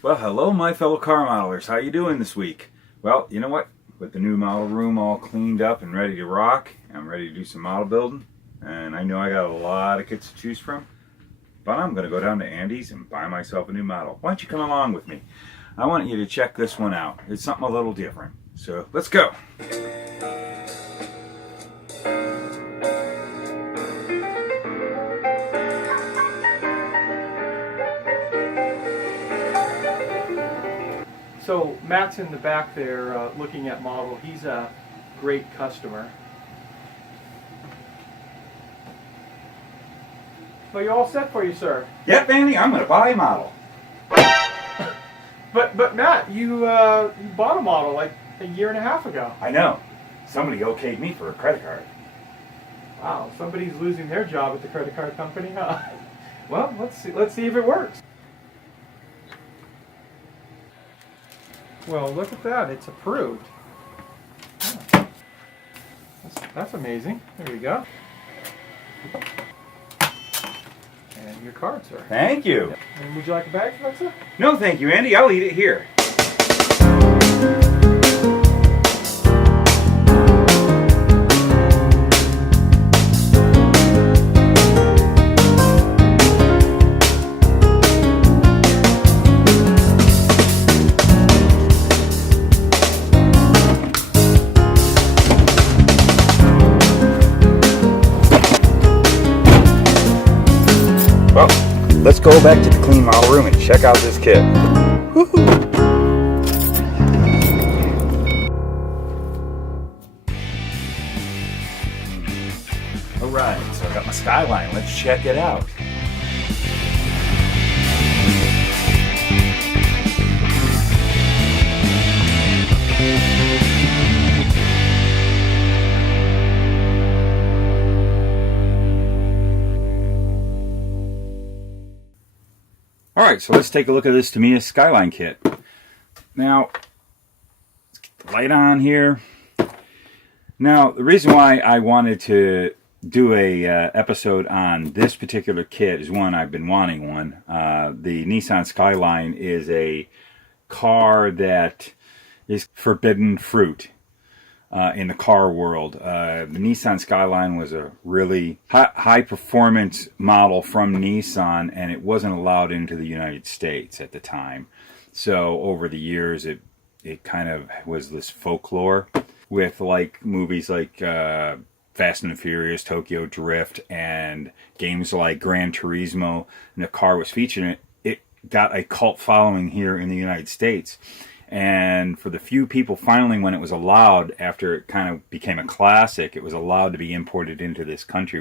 Well, hello my fellow car modelers. How you doing this week? Well, you know what? With the new model room all cleaned up and ready to rock, I'm ready to do some model building. And I know I got a lot of kits to choose from, but I'm going to go down to Andy's and buy myself a new model. Why don't you come along with me? I want you to check this one out. It's something a little different. So let's go. So Matt's in the back there looking at model. He's a great customer. Well, you're all set for you, sir. Yep, Andy, I'm going to buy a model. But Matt, you bought a model like a year and a half ago. I know. Somebody okayed me for a credit card. Wow, somebody's losing their job at the credit card company, huh? Well, let's see if it works. Well, look at that. It's approved. Oh. That's amazing. There you go. And your card, sir. Thank you. And would you like a bag for that, sir? No, thank you, Andy. I'll eat it here. Well, let's go back to the clean model room and check out this kit. Woohoo! Alright, so I got my Skyline. Let's check it out. Alright, so let's take a look at this Tamiya Skyline Kit. Now, let's get the light on here. Now, the reason why I wanted to do a episode on this particular kit is, one, I've been wanting one. The Nissan Skyline is a car that is forbidden fruit in the car world. The Nissan Skyline was a really high performance model from Nissan, and it wasn't allowed into the United States at the time. So over the years it kind of was this folklore with like movies like Fast and the Furious, Tokyo Drift, and games like Gran Turismo, and the car was featured in it. It got a cult following here in the United States. And for the few people, finally, when it was allowed, after it kind of became a classic, it was allowed to be imported into this country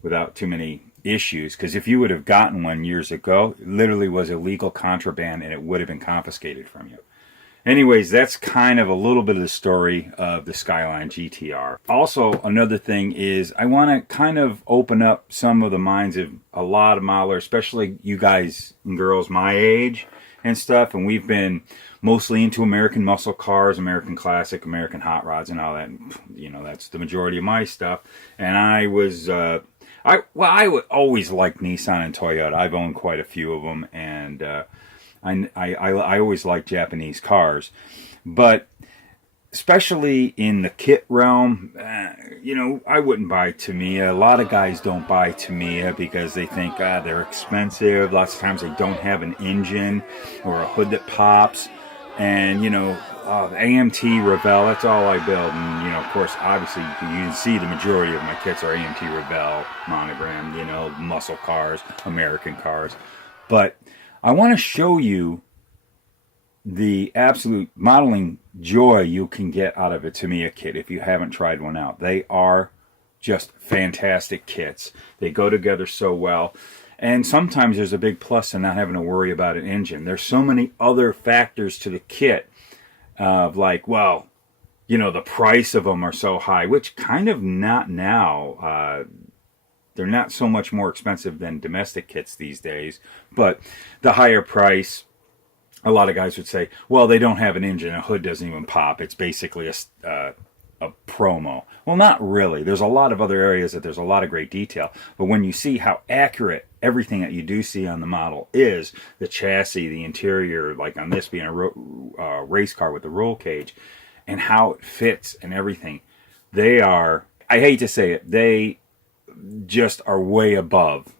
without too many issues. Because if you would have gotten one years ago, it literally was illegal contraband, and it would have been confiscated from you. Anyways, that's kind of a little bit of the story of the Skyline GTR. Also, another thing is I want to kind of open up some of the minds of a lot of modelers, especially you guys and girls my age and stuff, and we've been mostly into American muscle cars, American classic, American hot rods, and all that. You know, that's the majority of my stuff. And I was, I would always like Nissan and Toyota. I've owned quite a few of them, and I always like Japanese cars, but especially in the kit realm, you know, I wouldn't buy Tamiya. A lot of guys don't buy Tamiya because they think they're expensive. Lots of times they don't have an engine or a hood that pops. And, you know, the AMT Revell, that's all I build. And, you know, of course, obviously, you can see the majority of my kits are AMT Revell monogram, you know, muscle cars, American cars. But I want to show you the absolute modeling joy you can get out of a Tamiya kit if you haven't tried one out. They are just fantastic kits. They go together so well. And sometimes there's a big plus in not having to worry about an engine. There's so many other factors to the kit of like, well, you know, the price of them are so high, which kind of not now. They're not so much more expensive than domestic kits these days, but the higher price, a lot of guys would say, well, they don't have an engine, a hood doesn't even pop. It's basically a a promo. Well, not really. There's a lot of other areas that there's a lot of great detail. But when you see how accurate everything that you do see on the model is, the chassis, the interior, like on this being a race car with the roll cage, and how it fits and everything, they are, I hate to say it, they just are way above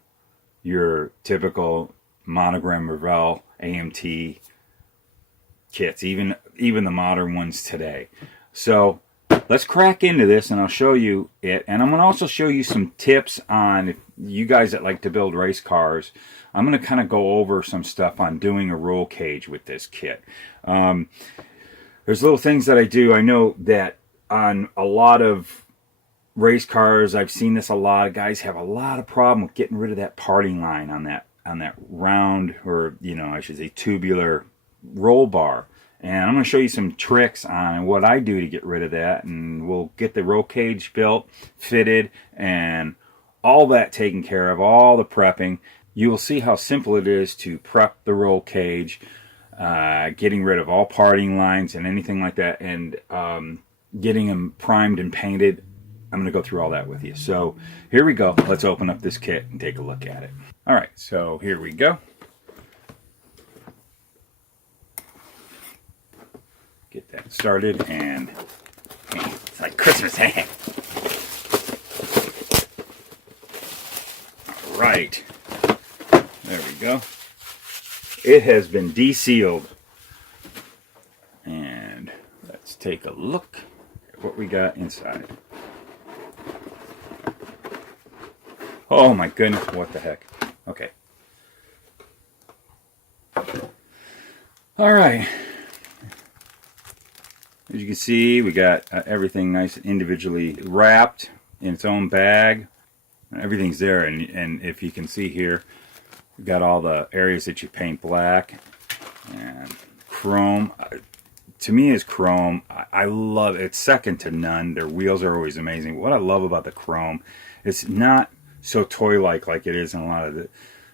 your typical Monogram Revell AMT kits, even the modern ones today. So let's crack into this and I'll show you it. And I'm going to also show you some tips on, if you guys that like to build race cars, I'm going to kind of go over some stuff on doing a roll cage with this kit. There's little things that I do. I know that on a lot of race cars, I've seen this a lot. Guys have a lot of problem with getting rid of that parting line on that round, or I should say tubular roll bar. And I'm going to show you some tricks on what I do to get rid of that, and we'll get the roll cage built, fitted, and all that taken care of, all the prepping. You will see how simple it is to prep the roll cage, getting rid of all parting lines and anything like that, and getting them primed and painted. I'm going to go through all that with you. So here we go. Let's open up this kit and take a look at it. All right, so here we go. Get that started, and it's like Christmas, hey? All right, there we go. It has been de-sealed, and let's take a look at what we got inside. Oh my goodness, what the heck. Okay. All right. As you can see, we got everything nice and individually wrapped in its own bag. Everything's there, and if you can see here, we've got all the areas that you paint black and chrome. Tamiya's chrome, I love it. It's second to none. Their wheels are always amazing. What I love about the chrome, it's not so toy-like like it is in a lot of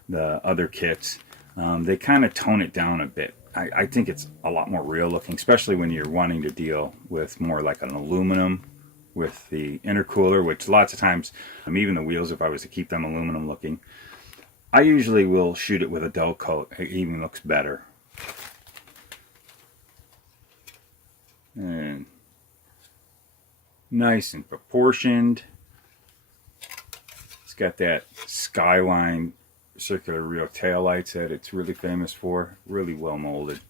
the other kits. They kind of tone it down a bit. I think it's a lot more real looking, especially when you're wanting to deal with more like an aluminum with the intercooler, which lots of times, even the wheels, if I was to keep them aluminum looking, I usually will shoot it with a dull coat. It even looks better. And nice and proportioned. It's got that Skyline circular rear taillights that it's really famous for. Really well molded.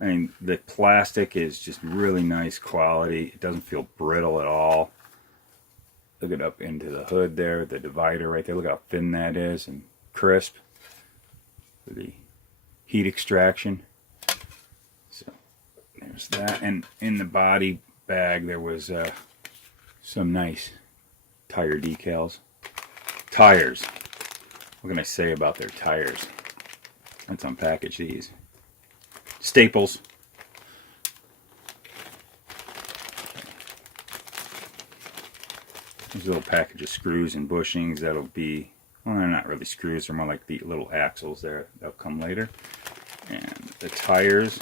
I mean, the plastic is just really nice quality. It doesn't feel brittle at all. Look it up into the hood there, the divider right there. Look how thin that is and crisp for the heat extraction. So there's that. And in the body bag there was some nice tire decals. Tires. What can I say about their tires? Let's unpackage these. Staples. There's a little package of screws and bushings that'll be, well, they're not really screws, they're more like the little axles there. They'll come later. And the tires,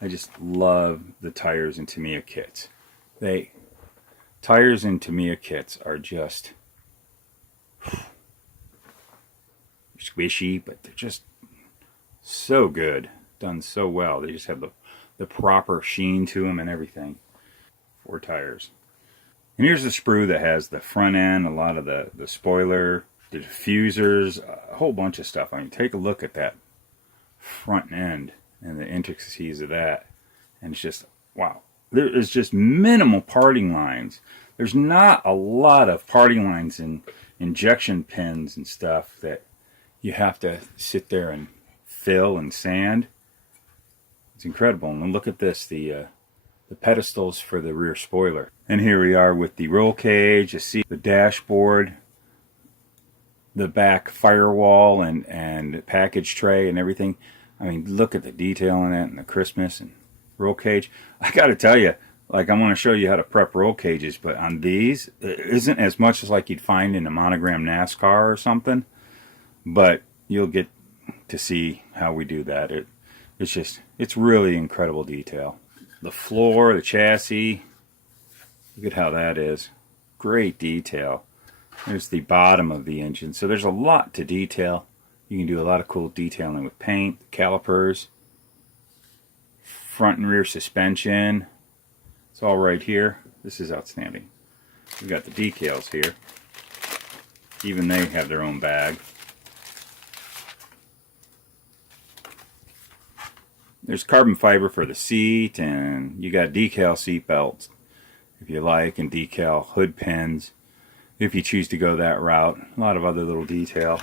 I just love the tires in Tamiya kits. Tires in Tamiya kits are just squishy, but they're just so good, done so well. They just have the proper sheen to them and everything. 4 tires. And here's the sprue that has the front end, a lot of the spoiler, the diffusers, a whole bunch of stuff. I mean, take a look at that front end and the intricacies of that, and it's just, wow. There is just minimal parting lines. There's not a lot of parting lines and injection pins and stuff that you have to sit there and fill and sand. It's incredible. And look at this, the pedestals for the rear spoiler. And here we are with the roll cage. You see the dashboard, the back firewall and package tray and everything. I mean, look at the detail in it and the crispness and roll cage. I got to tell you, like, I want to show you how to prep roll cages, but on these, it isn't as much as like you'd find in a Monogram NASCAR or something. But you'll get to see how we do that. It's really incredible detail. The floor, the chassis, Look at how that is. Great detail. There's the bottom of the engine. So there's a lot to detail. You can do a lot of cool detailing with paint, calipers, front and rear suspension. It's all right here. This is outstanding. We've got the decals here. Even they have their own bag. There's carbon fiber for the seat, and you got decal seat belts if you like, and decal hood pins if you choose to go that route. A lot of other little detail.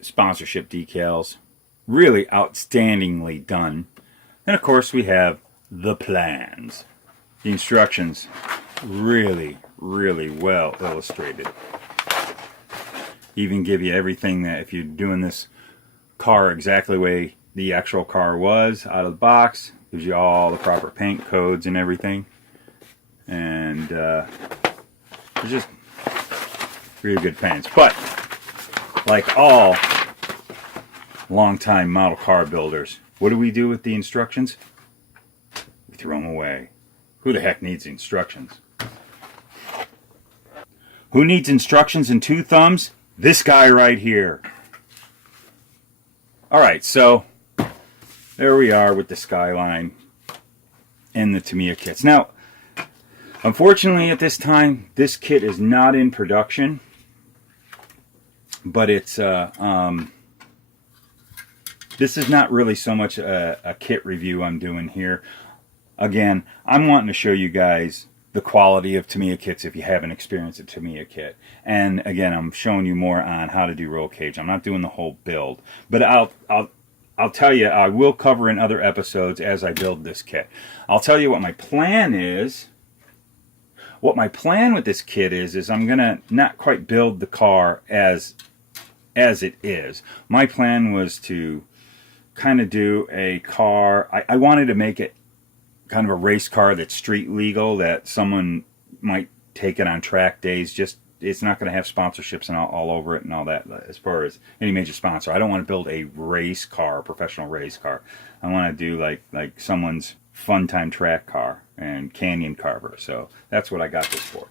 Sponsorship decals. Really outstandingly done. And of course we have the plans. The instructions, really, really well illustrated. Even give you everything that if you're doing this car exactly the way the actual car was out of the box, gives you all the proper paint codes and everything. And it's just really good paints. But like all long-time model car builders, what do we do with the instructions? We throw them away. Who the heck needs instructions? Who needs instructions and two thumbs? This guy right here. Alright, so there we are with the Skyline and the Tamiya kits. Now, unfortunately at this time, this kit is not in production, but it's this is not really so much a kit review I'm doing here. Again, I'm wanting to show you guys the quality of Tamiya kits if you haven't experienced a Tamiya kit. And again, I'm showing you more on how to do roll cage. I'm not doing the whole build, but I'll tell you, I will cover in other episodes as I build this kit. I'll tell you what my plan is. What my plan with this kit is I'm gonna not quite build the car as it is. My plan was to kind of do a car. I wanted to make it kind of a race car that's street legal, that someone might take it on track days. Just it's not going to have sponsorships and all over it and all that as far as any major sponsor. I don't want to build a race car, a professional race car. I want to do like someone's fun time track car and canyon carver. So that's what I got this for.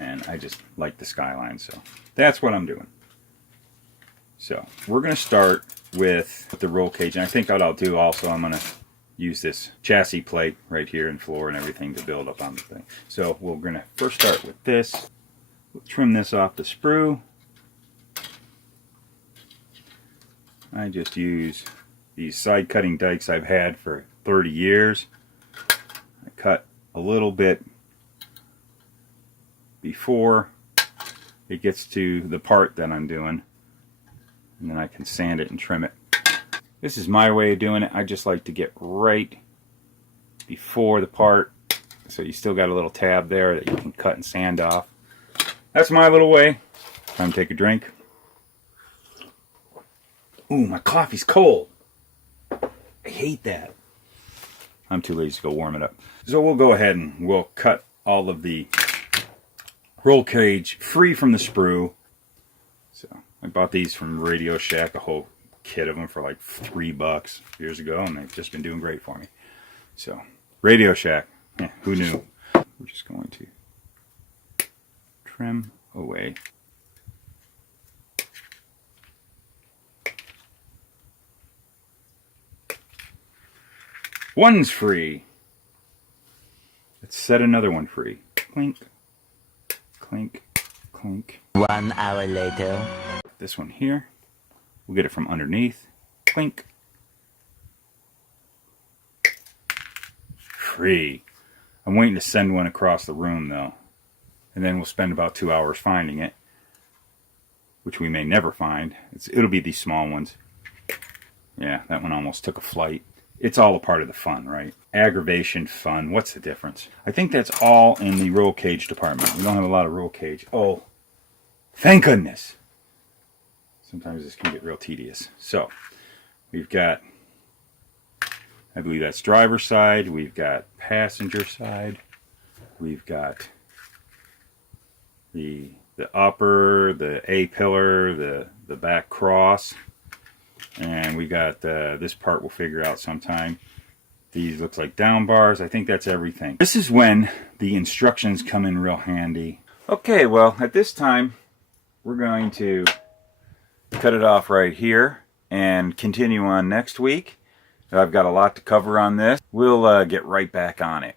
And I just like the Skyline, so that's what I'm doing. So we're going to start with the roll cage. And I think what I'll do also, I'm going to use this chassis plate right here and floor and everything to build up on the thing. So we're going to first start with this. We'll trim this off the sprue. I just use these side cutting dikes I've had for 30 years. I cut a little bit before it gets to the part that I'm doing, and then I can sand it and trim it. This is my way of doing it. I just like to get right before the part, so you still got a little tab there that you can cut and sand off. That's my little way. Time to take a drink. Ooh, my coffee's cold. I hate that. I'm too lazy to go warm it up. So we'll go ahead and we'll cut all of the roll cage free from the sprue. So I bought these from Radio Shack, a whole kit of them for like $3 years ago, and they've just been doing great for me. So Radio Shack, who knew? We're just going to trim away. One's free. Let's set another one free. Clink, clink, clink. 1 hour later. This one here. We'll get it from underneath. Clink. Free. I'm waiting to send one across the room though. And then we'll spend about 2 hours finding it, which we may never find. It'll be these small ones. Yeah, that one almost took a flight. It's all a part of the fun, right? Aggravation, fun. What's the difference? I think that's all in the roll cage department. We don't have a lot of roll cage. Oh, thank goodness. Sometimes this can get real tedious. So, we've got, I believe that's driver's side. We've got passenger side. We've got the upper, the A-pillar, the back cross. And we got this part we'll figure out sometime. These looks like down bars. I think that's everything. This is when the instructions come in real handy. Okay, well, at this time, we're going to cut it off right here and continue on next week. I've got a lot to cover on this. We'll get right back on it.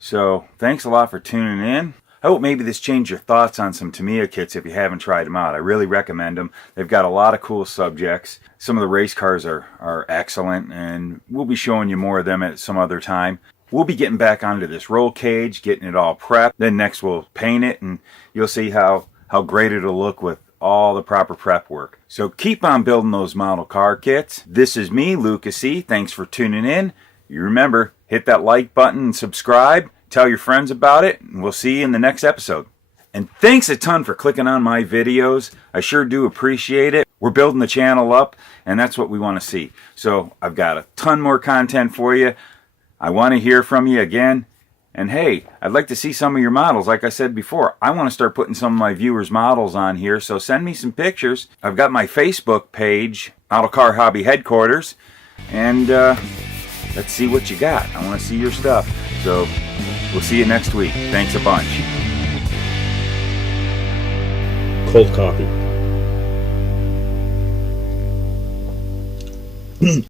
So, thanks a lot for tuning in. I hope maybe this changed your thoughts on some Tamiya kits if you haven't tried them out. I really recommend them. They've got a lot of cool subjects. Some of the race cars are excellent, and we'll be showing you more of them at some other time. We'll be getting back onto this roll cage, getting it all prepped. Then next we'll paint it, and you'll see how great it'll look with all the proper prep work. So keep on building those model car kits. This is me, Lucas C. Thanks for tuning in. You remember, hit that like button and subscribe. Tell your friends about it, and we'll see you in the next episode. And thanks a ton for clicking on my videos. I sure do appreciate it. We're building the channel up, and that's what we want to see. So I've got a ton more content for you. I want to hear from you again. And hey, I'd like to see some of your models. Like I said before, I want to start putting some of my viewers' models on here, so send me some pictures. I've got my Facebook page, Model Car Hobby Headquarters, and let's see what you got. I want to see your stuff. So we'll see you next week. Thanks a bunch. Cold coffee.